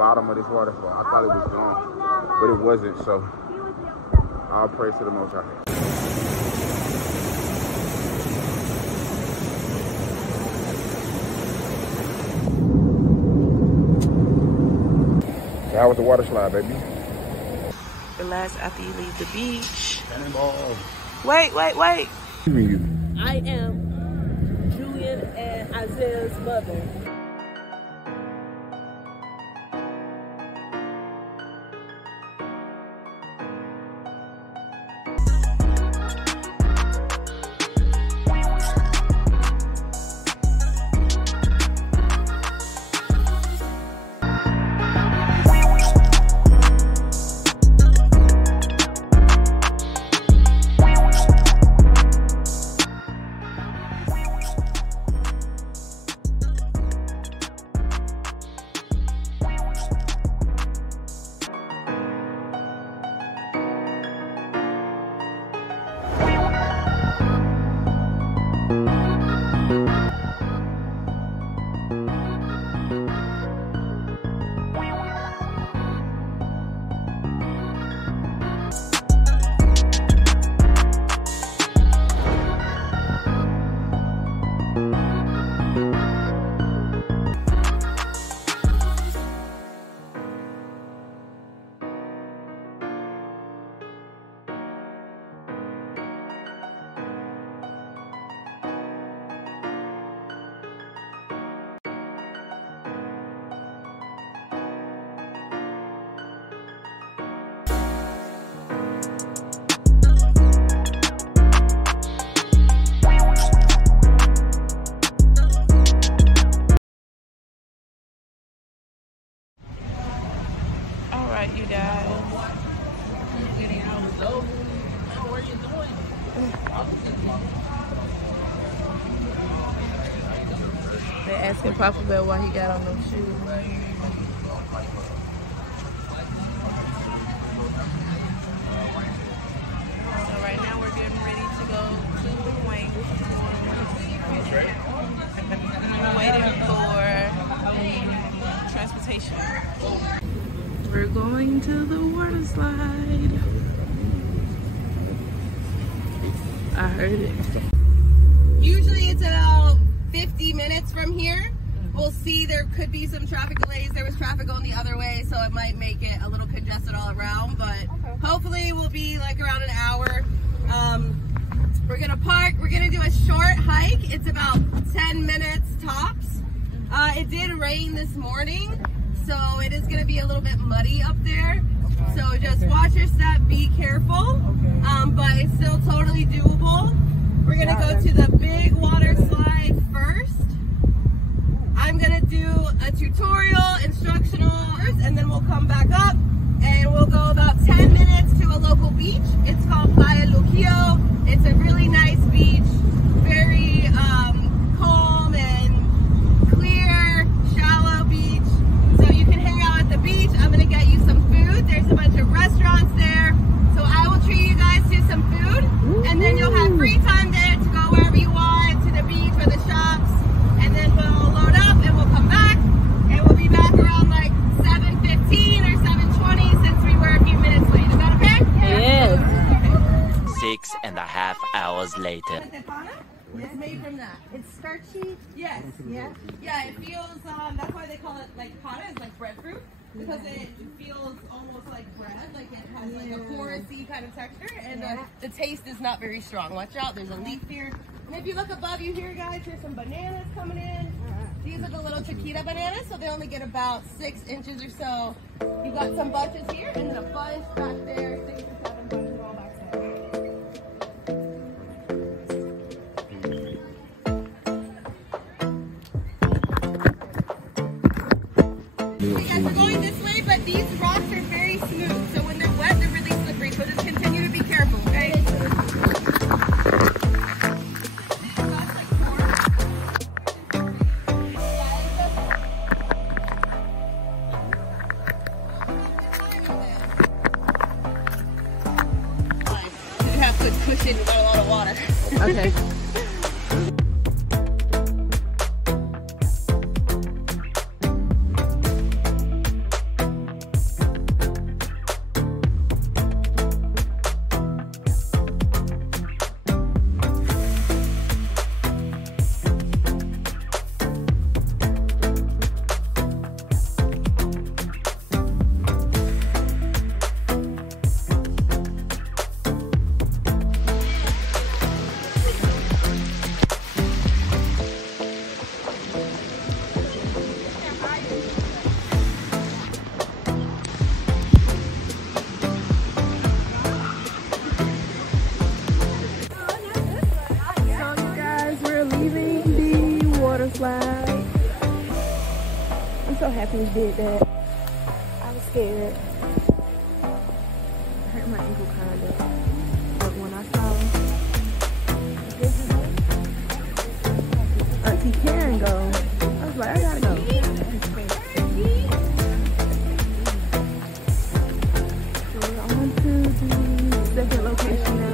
bottom of this waterfall. I thought it was long, but it wasn't. So all praise to the Most High. How was the water slide, baby? Relax after you leave the beach. Cannonball. Wait. I am Julian and Isaiah's mother. You guys. They're asking Papa Bear why he got on those shoes. So right now we're getting ready to go to the wing. Waiting for transportation. We're going to the water slide. I heard it. Usually it's about 50 minutes from here. We'll see, there could be some traffic delays. There was traffic going the other way, so it might make it a little congested all around, but hopefully we'll be like around an hour. We're gonna park, we're gonna do a short hike. It's about 10 minutes tops. It did rain this morning, so it is gonna be a little bit muddy up there. So just watch your step, be careful, but it's still totally doable. We're gonna go to the big water slide first. I'm gonna do a tutorial, instructional, and then we'll come back up and we'll go about 10 minutes to a local beach. It's called Playa Luquillo. It's a really nice beach, very calm and clear, shallow beach. So you can hang out at the beach. I'm gonna get you some food. There's a bunch of restaurants there. So I will treat you guys to some food, and then you'll have free time there to go wherever you want, to the beach or the shops, and then we'll load up and we'll come back, and we'll be back around like 7:15 or 7:20 since we were a few minutes late. Is that okay? Yes. 6.5 hours later. It's made from that. It's starchy? Yes. Yeah. Yeah, it feels, that's why they call it like pata, is like breadfruit, because it feels almost like bread, like it has like a porous-y kind of texture, and the taste is not very strong. Watch out, there's a leaf here. And if you look above you here, guys, there's some bananas coming in. These are the little chiquita bananas, so they only get about 6 inches or so. You've got some bunches here, and then a bunch back there, 6 or 7 bunches all back there. Yes, we're going this way, but these rocks are very smooth, so when they're wet, they're really slippery, so just continue to be careful, okay? You have good cushion, you got a lot of water. Okay. Marcus did that. I was scared. I hurt my ankle kind of. But when I saw Auntie Karen go, I was like, I gotta go. So we're on to the second location now.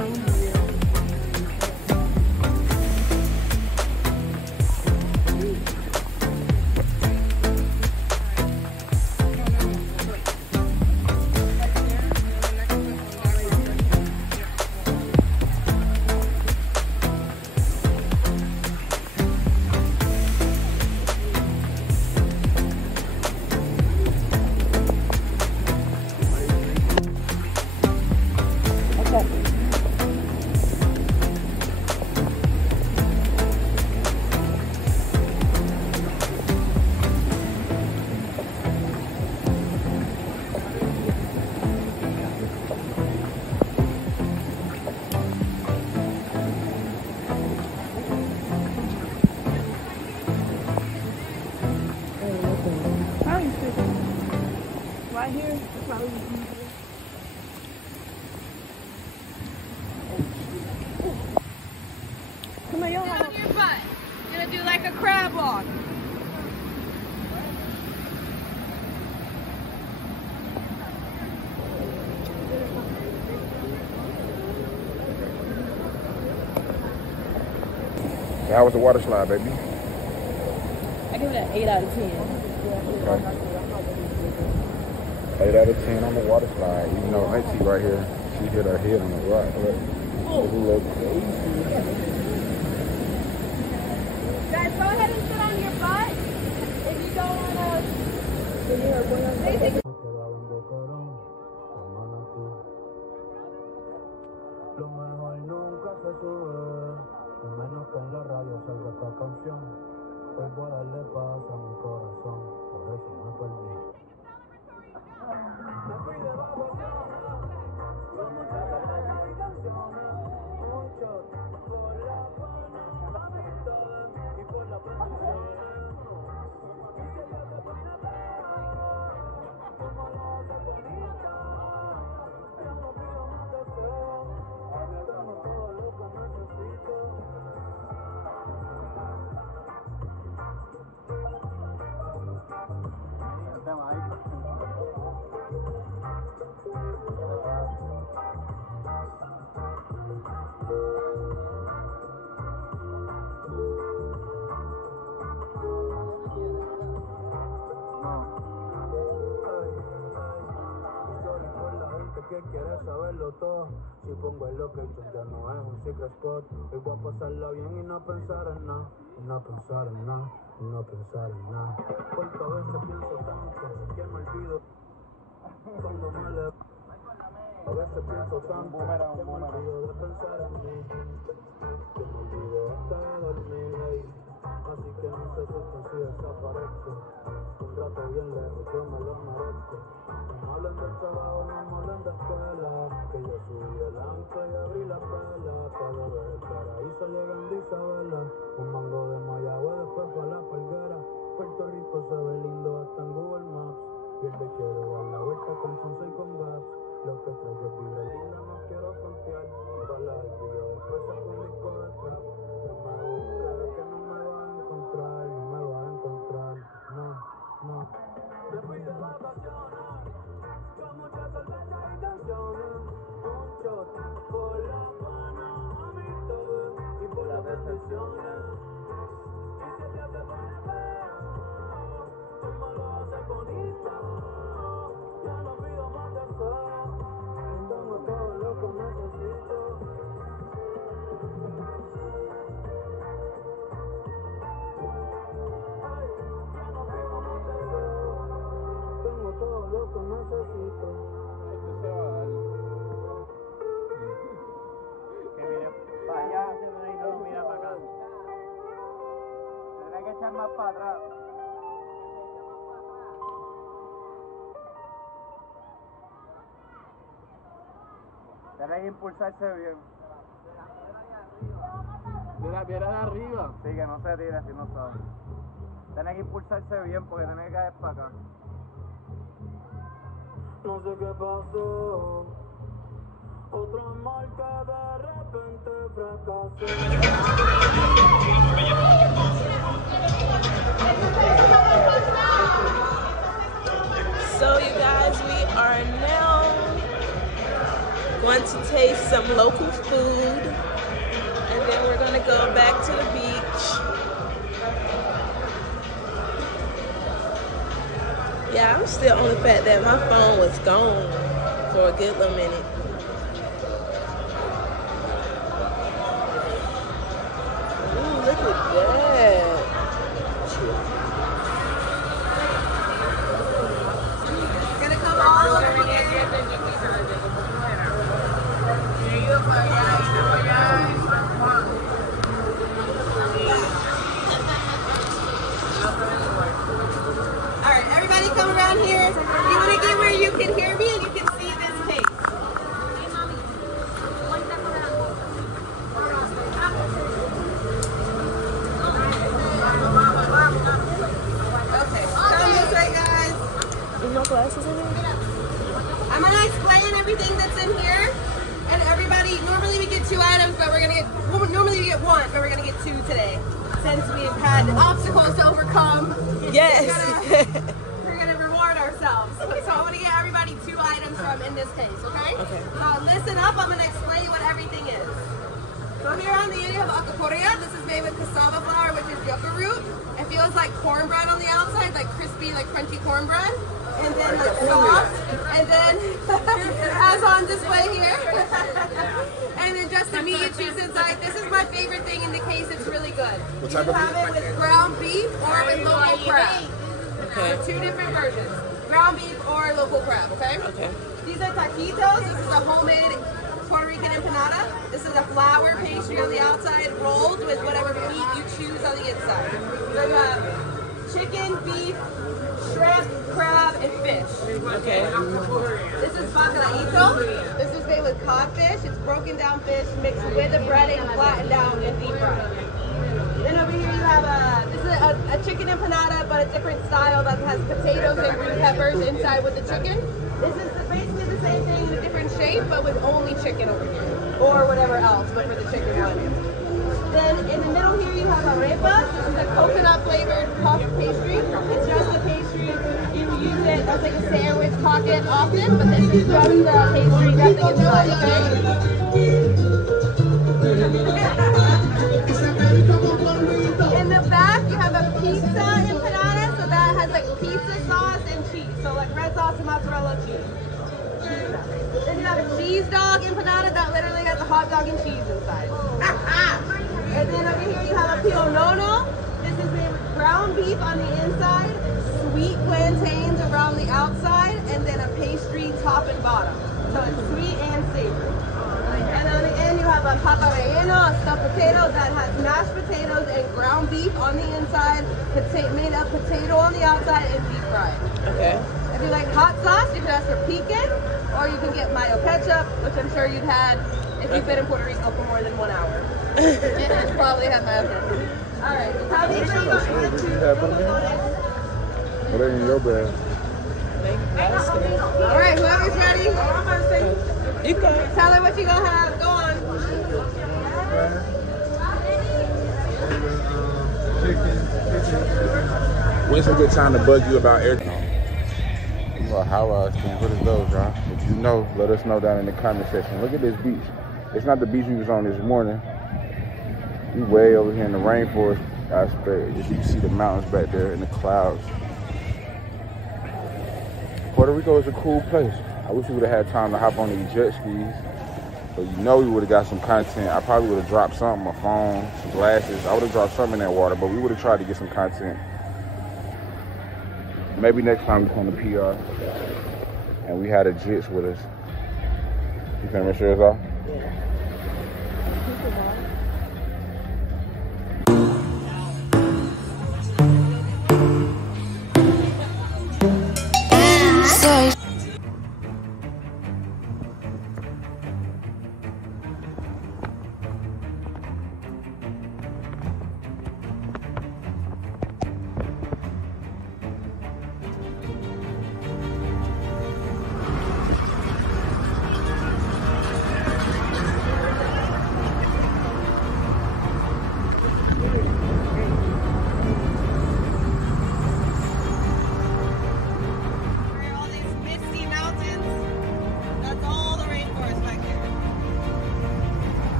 Right here, it's probably easier. Come on, Sit on your butt. You're gonna do like a crab walk. How was the water slide, baby? I give it an 8 out of 10. Okay. 8 out of 10 on the water slide. Even though Auntie right here, she hit her head on the rock. Guys, go ahead and sit on your butt. If you don't want to... Lo mejor nunca se sube, a menos que en la radio salga esta canción. Hoy voy a darle paz a mi corazón, por eso me perdí. Me fui de vacaciones, con muchas cervezas y canciones, muchos por la buena amistad y por la bendición. Y si ella te pone feo, como lo hace bonita, ya no pido más deseo. Tengo todo lo que necesito. Que quiere saberlo todo. Si pongo el location ya no es un secret spot. Hoy voy a pasarla bien y no pensar en nada. Y no pensar en nada. Y no pensar en nada. Porque a veces pienso tanto que me olvido cuando me levanto. A veces pienso tanto que me olvido de pensar en mí. Que me olvido hasta de dormir, hey. Así que no se asusten si desaparezco. Un rato bien lejos, yo me lo merezco. No me hablen del trabajo, no me hablen de escuela. Que yo subí el ancla y abrí la pela. Para ver el paraíso llegando Isabela. Un mango de Mayagüe, después para la palguera. Puerto Rico se ve lindo hasta en Google Maps. Y el de quiero dar la vuelta con Sunset y con Gaps. Lo que traigo es vibra linda, no quiero frontear. Para la desvío, después saco un disco de trap. No me busques, que no me vas a encontrar. No me vas a encontrar, no, no. Me fui de vacaciones, con muchas cervezas y canciones. Un shot por la buena amistad y por las bendiciones. Y si ella te pone feo, tú me lo haces bonita. Ya no pido más deseo, tengo todo lo que necesito. Ay, ya no pido más deseo, tengo todo lo que necesito. Que mire para allá, y no mira para acá. Tendrá que echar más para atrás. Tendrá que impulsarse bien. Viera de arriba. Sí, que no se tire si no sabe. Tiene que impulsarse bien porque tiene que caer para acá. No sé qué pasó. Otro amor que de repente fracasó. So you guys, we are now going to taste some local food, and then we're gonna go back to the beach. Yeah, I'm still on the fact that my phone was gone for a good little minute. Ooh, look at that. Gonna come all over here. Alright, everybody come around here. You want to get where you can hear me and you can see this taste. Okay, come this way, guys. There's no glasses in here? I'm gonna explain everything that's in here, and everybody. Normally we get 2 items, but we're gonna get. Well, normally we get 1, but we're gonna get 2 today, since we've had obstacles to overcome. Yes. We're gonna reward ourselves. So I want to get everybody 2 items from in this case. Okay. Okay. So listen up. I'm gonna explain what everything is. So here on the end you have alcaporilla. This is made with cassava flour, which is yucca root. It feels like cornbread on the outside, like crispy, like crunchy cornbread. And then like soft, and then as on display here. And then just the meat you choose inside. This is my favorite thing in the case. It's really good. You can have it with ground beef or with local crab. Okay. So 2 different versions: ground beef or local crab. Okay. Okay. These are taquitos. This is a homemade Puerto Rican empanada. This is a flour pastry on the outside, rolled with whatever meat you choose on the inside. So you have chicken, beef, shrimp, crab, and fish. Okay. This is bacalaíto. This is made with codfish. It's broken down fish mixed with the breading, flattened out, and deep fried. Then over here you have this is a chicken empanada, but a different style that has potatoes and green peppers inside with the chicken. This is basically the same thing in a different shape, but with only chicken over here. Or whatever else, but for the chicken one. Then in the middle here you have arepas. This is a coconut flavored puff pastry. It's just a pastry. You use it as like a sandwich pocket often, but this is just the pastry nothing inside, okay? In the back you have a pizza empanada, so that has like pizza sauce and cheese. So like red sauce and mozzarella cheese. Then you have a cheese dog empanada that literally has a hot dog and cheese inside. And then over here you have a pionono. This is made with ground beef on the inside, sweet plantains around the outside, and then a pastry top and bottom. So it's sweet and savory. And on the end you have a papa relleno, a stuffed potato that has mashed potatoes and ground beef on the inside, made up potato on the outside, and deep fried. Okay. If you like hot sauce, you can ask for pecan, or you can get mayo ketchup, which I'm sure you've had if you've been in Puerto Rico for more than 1 hour. You probably have mayo ketchup. All right, how many things What ain't in your bag? All right, whoever's ready, You go. tell her what you're gonna have. Go on. When's a good time to bug you about air? You know how what is those, y'all? If you know, let us know down in the comment section. Look at this beach. It's not the beach we was on this morning. We way over here in the rainforest aspect. You can see the mountains back there and the clouds. Puerto Rico is a cool place. I wish we would have had time to hop on these jet skis. So you know we would have got some content. I probably would have dropped something, my phone, some glasses. I would have dropped something in that water, but we would have tried to get some content. Maybe next time we come to PR and we had a jits with us. You finna make sure it's off? Yeah.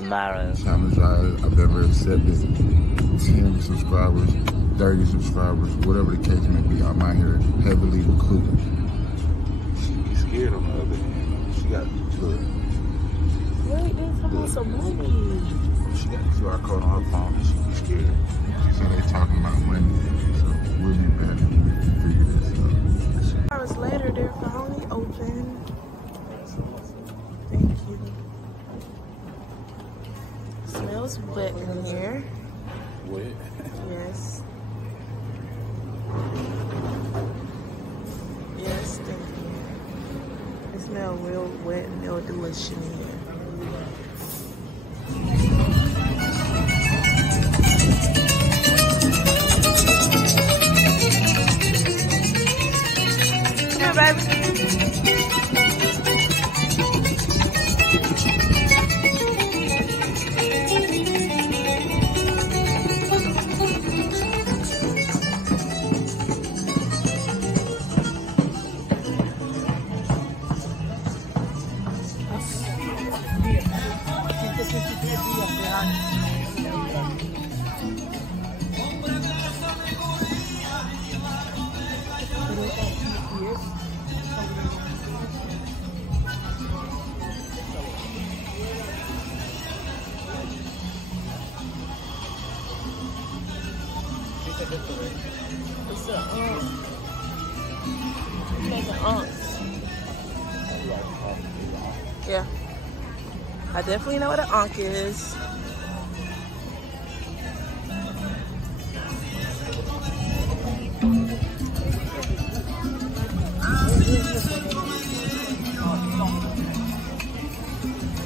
tomorrow. Challenge I've ever accepted. 10 subscribers, 30 subscribers, whatever the case may be. I'm out here heavily recruiting. She's scared on the other hand. She got, look. Wait, they talking about some money. She got a QR code on her phone and she was scared. So they talking about money. So we'll be back and we can figure this out. Hours later, they're finally open. Thank you. Smells wet in here. Wet? Yes. Yes, thank you. It smells real wet and real delicious in here. Come here, baby. It's an ounce. Yeah. I definitely know what an ankh is.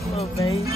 Little babe.